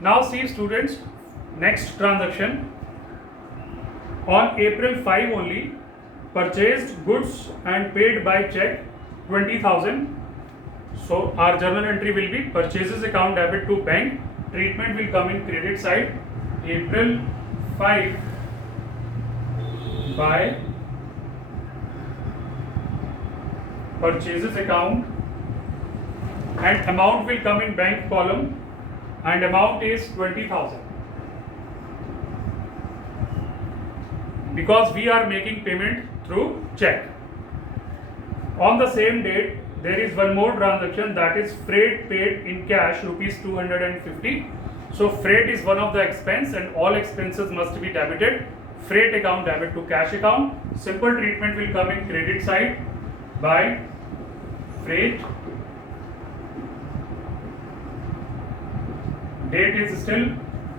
Now see students, next transaction on April 5 only, purchased goods and paid by check 20,000. So our journal entry will be purchases account debit to bank. Treatment will come in credit side. April 5 by purchases account, and amount will come in bank column, and amount is 20,000. Because we are making payment through check. On the same date, there is one more transaction, that is freight paid in cash rupees 250. So freight is one of the expense and all expenses must be debited. Freight account debit to cash account. Simple treatment will come in credit side by freight. Date is still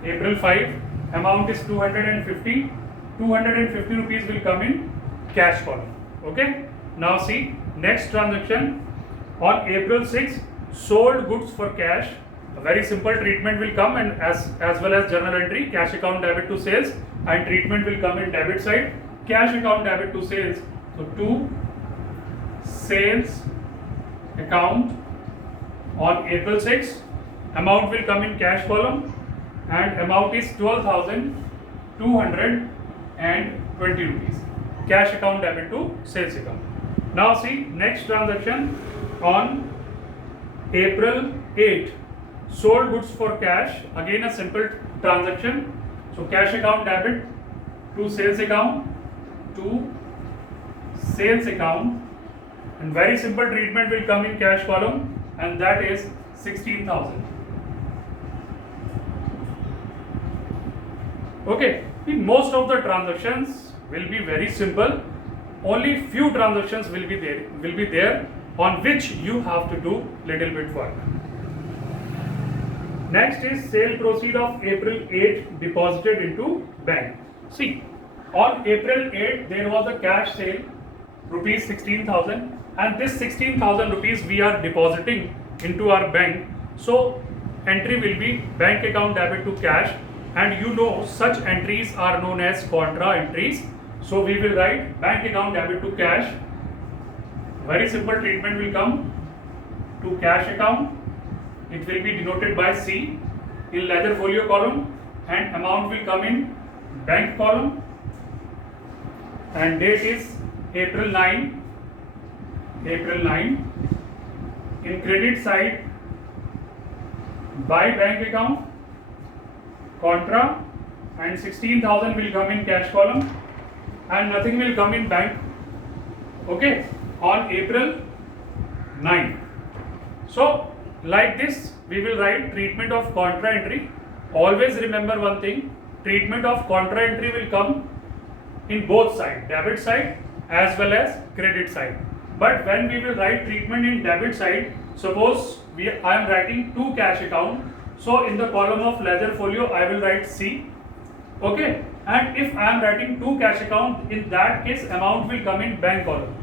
April 5. Amount is 250. 250 rupees will come in cash column. Okay. Now see, next transaction on April 6, sold goods for cash. A very simple treatment will come, and as well as journal entry, cash account debit to sales, and treatment will come in debit side. Cash account debit to sales. So to sales account on April 6, amount will come in cash column, and amount is 12,220 rupees. Cash account debit to sales account. Now see, next transaction on April 8, sold goods for cash. Again a simple transaction. So cash account debit to sales account, and very simple treatment will come in cash column, and that is 16,000. Okay, most of the transactions will be very simple. Only few transactions will be there on which you have to do little bit work. Next is sale proceed of April 8 deposited into bank. See, on April 8 there was a cash sale rupees 16,000, and this 16,000 rupees we are depositing into our bank. So entry will be bank account debit to cash, and you know such entries are known as contra entries. So we will write bank account debit to cash. Very simple treatment will come to cash account. It will be denoted by C in ledger folio column, and amount will come in bank column, and date is April 9. In credit side by bank account contra, and 16,000 will come in cash column, and nothing will come in bank. Okay, on April 9. So like this we will write treatment of contra entry. Always remember one thing, treatment of contra entry will come in both sides, debit side as well as credit side. But when we will write treatment in debit side, suppose I am writing to cash account, so in the column of ledger folio I will write C. Okay, and if I am writing to cash account, in that case amount will come in bank column.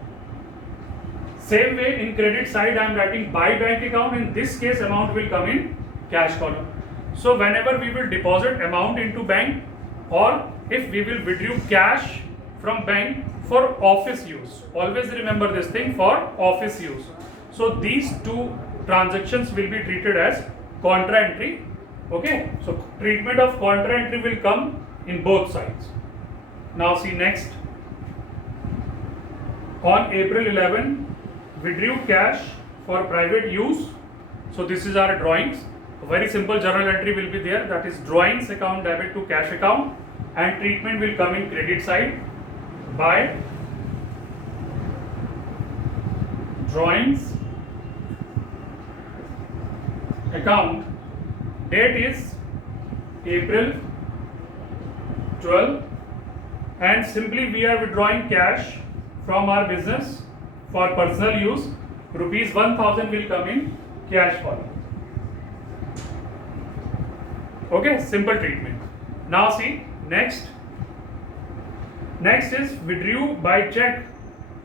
Same way in credit side I am writing by bank account, in this case amount will come in cash column. So whenever we will deposit amount into bank, or if we will withdraw cash from bank for office use, always remember this thing, for office use. So these two transactions will be treated as contra entry. Okay, so treatment of contra entry will come in both sides. Now see next, on April 11 withdrew cash for private use. So this is our drawings. A very simple journal entry will be there, that is drawings account debit to cash account, and treatment will come in credit side by drawings account. Date is April 12, and simply we are withdrawing cash from our business for personal use. Rupees 1,000 will come in cash column. Okay, simple treatment. Now see next is withdrew by check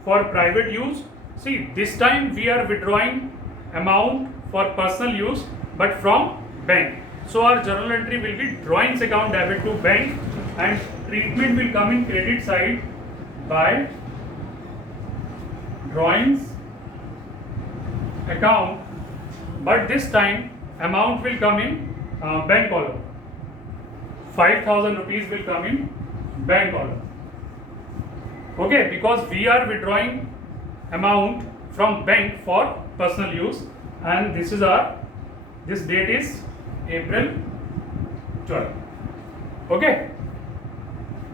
for private use. See, this time we are withdrawing amount for personal use but from bank. So our journal entry will be drawings account debit to bank, and treatment will come in credit side by drawings account, but this time amount will come in bank column. 5,000 rupees will come in bank column. Okay, because we are withdrawing amount from bank for personal use, and this date is April 12. Okay.